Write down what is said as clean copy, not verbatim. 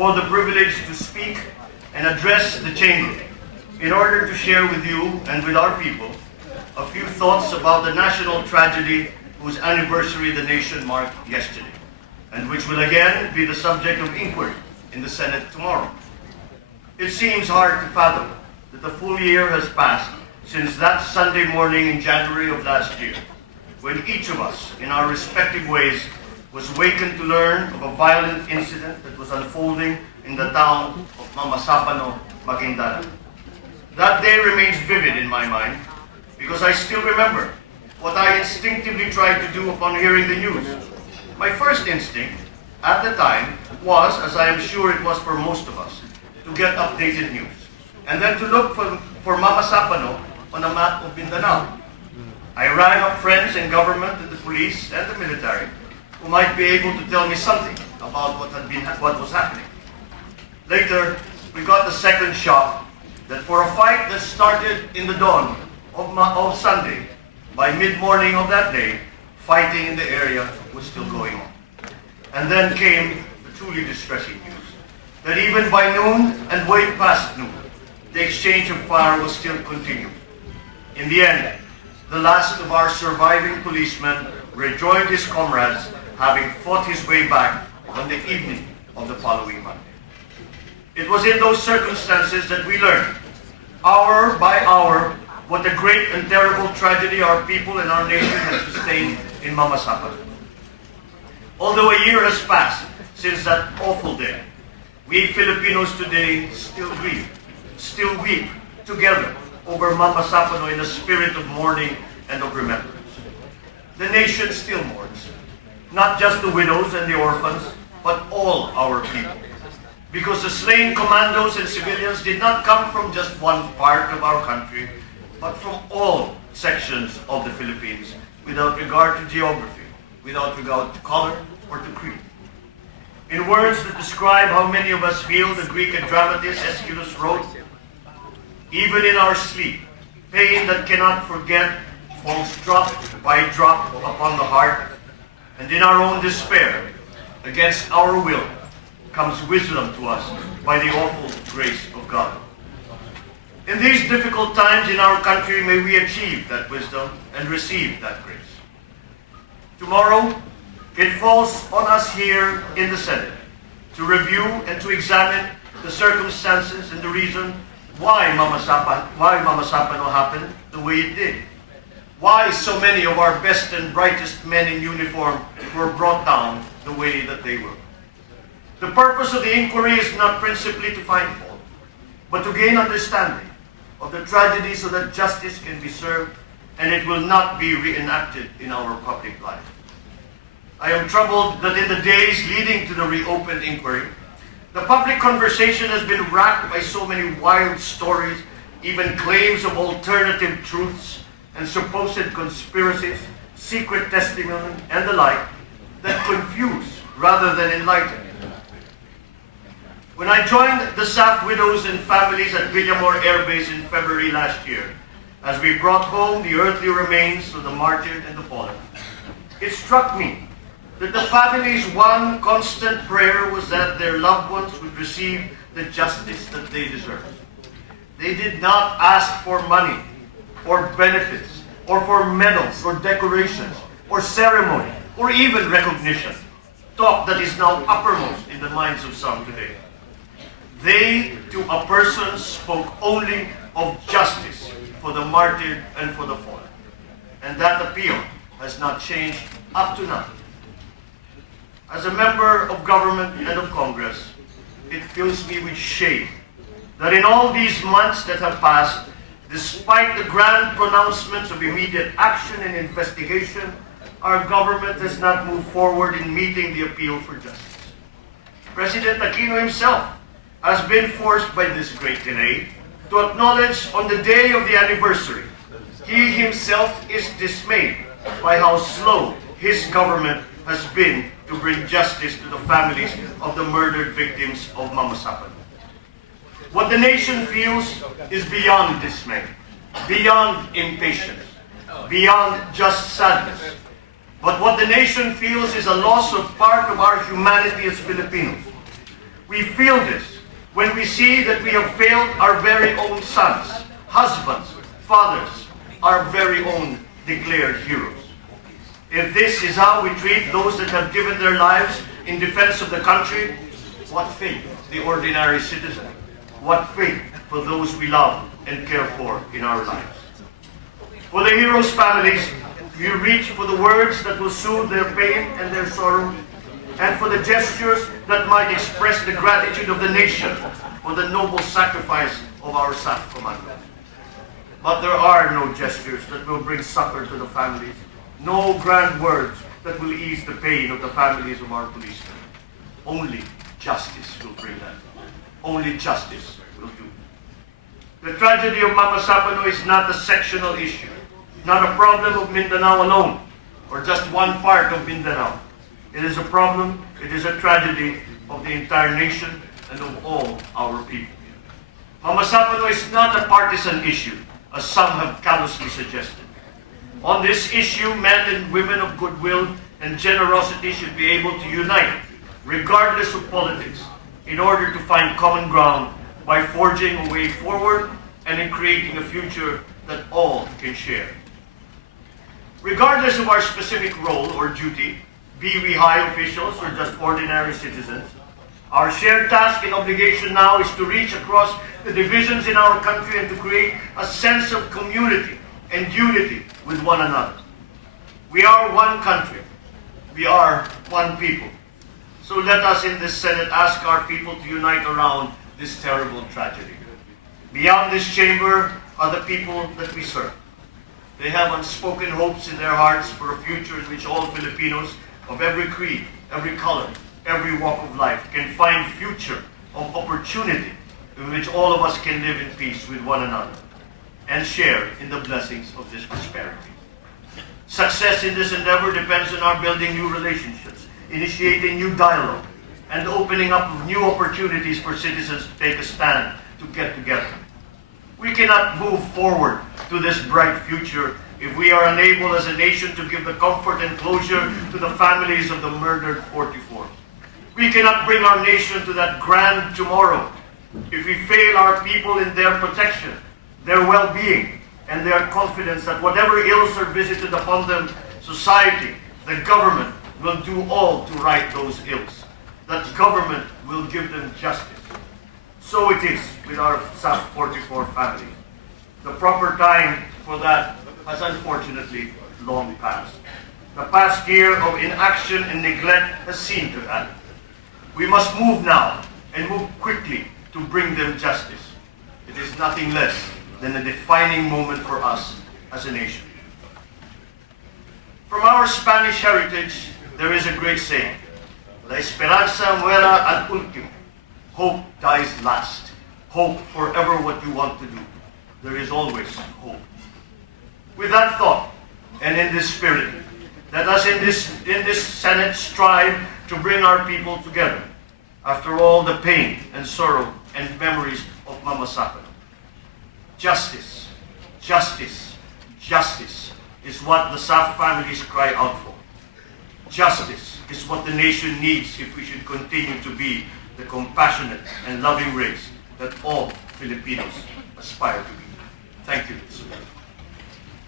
for the privilege to speak and address the chamber in order to share with you and with our people a few thoughts about the national tragedy whose anniversary the nation marked yesterday, and which will again be the subject of inquiry in the Senate tomorrow. It seems hard to fathom that the full year has passed since that Sunday morning in January of last year, when each of us, in our respective ways, was wakened to learn of a violent incident that was unfolding in the town of Mamasapano, Maguindanao. That day remains vivid in my mind because I still remember what I instinctively tried to do upon hearing the news. My first instinct at the time was, as I am sure it was for most of us, to get updated news, and then to look for Mamasapano on a map of Mindanao. I rang up friends in government and the police and the military who might be able to tell me something about what was happening. Later, we got the second shock that for a fight that started in the dawn of Sunday, by mid-morning of that day, fighting in the area was still going on. And then came the truly distressing news that even by noon and way past noon, the exchange of fire was still continuing. In the end, the last of our surviving policemen rejoined his comrades, having fought his way back on the evening of the following Monday. It was in those circumstances that we learned, hour by hour, what a great and terrible tragedy our people and our nation had sustained in Mamasapano. Although a year has passed since that awful day, we Filipinos today still grieve, still weep together over Mamasapano in a spirit of mourning and of remembrance. The nation still mourns, not just the widows and the orphans, but all our people. Because the slain commandos and civilians did not come from just one part of our country, but from all sections of the Philippines, without regard to geography, without regard to color or to creed. In words that describe how many of us feel, the Greek dramatist Aeschylus wrote, "Even in our sleep, pain that cannot forget falls drop by drop upon the heart, and in our own despair, against our will, comes wisdom to us by the awful grace of God." In these difficult times in our country, may we achieve that wisdom and receive that grace. Tomorrow, it falls on us here in the Senate to review and to examine the circumstances and the reason why Mamasapano happened the way it did. Why so many of our best and brightest men in uniform were brought down the way that they were. The purpose of the inquiry is not principally to find fault, but to gain understanding of the tragedy so that justice can be served and it will not be reenacted in our public life. I am troubled that in the days leading to the reopened inquiry, the public conversation has been racked by so many wild stories, even claims of alternative truths and supposed conspiracies, secret testimony, and the like, that confuse rather than enlighten. When I joined the SAF widows and families at Villamor Air Base in February last year, as we brought home the earthly remains of the martyred and the fallen, it struck me that the families' one constant prayer was that their loved ones would receive the justice that they deserved. They did not ask for money, or benefits, or for medals, or decorations, or ceremony, or even recognition, talk that is now uppermost in the minds of some today. They, to a person, spoke only of justice for the martyred and for the fallen. And that appeal has not changed up to now. As a member of government and of Congress, it fills me with shame that in all these months that have passed, despite the grand pronouncements of immediate action and investigation, our government has not moved forward in meeting the appeal for justice. President Aquino himself has been forced by this great delay to acknowledge on the day of the anniversary, he himself is dismayed by how slow his government has been to bring justice to the families of the murdered victims of Mamasapano. What the nation feels is beyond dismay, beyond impatience, beyond just sadness. But what the nation feels is a loss of part of our humanity as Filipinos. We feel this when we see that we have failed our very own sons, husbands, fathers, our very own declared heroes. If this is how we treat those that have given their lives in defense of the country, what fate the ordinary citizen? What fate for those we love and care for in our lives? For the heroes' families, we reach for the words that will soothe their pain and their sorrow, and for the gestures that might express the gratitude of the nation for the noble sacrifice of our SAF commandos. But there are no gestures that will bring succor to the families, no grand words that will ease the pain of the families of our policemen. Only justice will bring that. Only justice will do. The tragedy of Mama Sapano is not a sectional issue, not a problem of Mindanao alone, or just one part of Mindanao. It is a problem, it is a tragedy of the entire nation and of all our people. Mama Sapano is not a partisan issue, as some have callously suggested. On this issue, men and women of goodwill and generosity should be able to unite, regardless of politics, in order to find common ground by forging a way forward and in creating a future that all can share. Regardless of our specific role or duty, be we high officials or just ordinary citizens, our shared task and obligation now is to reach across the divisions in our country and to create a sense of community and unity with one another. We are one country. We are one people. So let us in this Senate ask our people to unite around this terrible tragedy. Beyond this chamber are the people that we serve. They have unspoken hopes in their hearts for a future in which all Filipinos of every creed, every color, every walk of life can find future of opportunity in which all of us can live in peace with one another and share in the blessings of this prosperity. Success in this endeavor depends on our building new relationships, initiating new dialogue, and opening up new opportunities for citizens to take a stand, to get together. We cannot move forward to this bright future if we are unable as a nation to give the comfort and closure to the families of the murdered 44. We cannot bring our nation to that grand tomorrow if we fail our people in their protection, their well-being, and their confidence that whatever ills are visited upon them, society, the government will do all to right those ills. That government will give them justice. So it is with our SAF 44 family. The proper time for that has unfortunately long passed. The past year of inaction and neglect has seen to that. We must move now and move quickly to bring them justice. It is nothing less than a defining moment for us as a nation. From our Spanish heritage, there is a great saying, La esperanza muera al último. Hope dies last. Hope forever what you want to do. There is always hope. With that thought, and in this spirit, let us in this Senate strive to bring our people together. After all the pain and sorrow and memories of Mama Sapano. Justice, justice, justice is what the SAF families cry out for. Justice is what the nation needs if we should continue to be the compassionate and loving race that all Filipinos aspire to be. Thank you.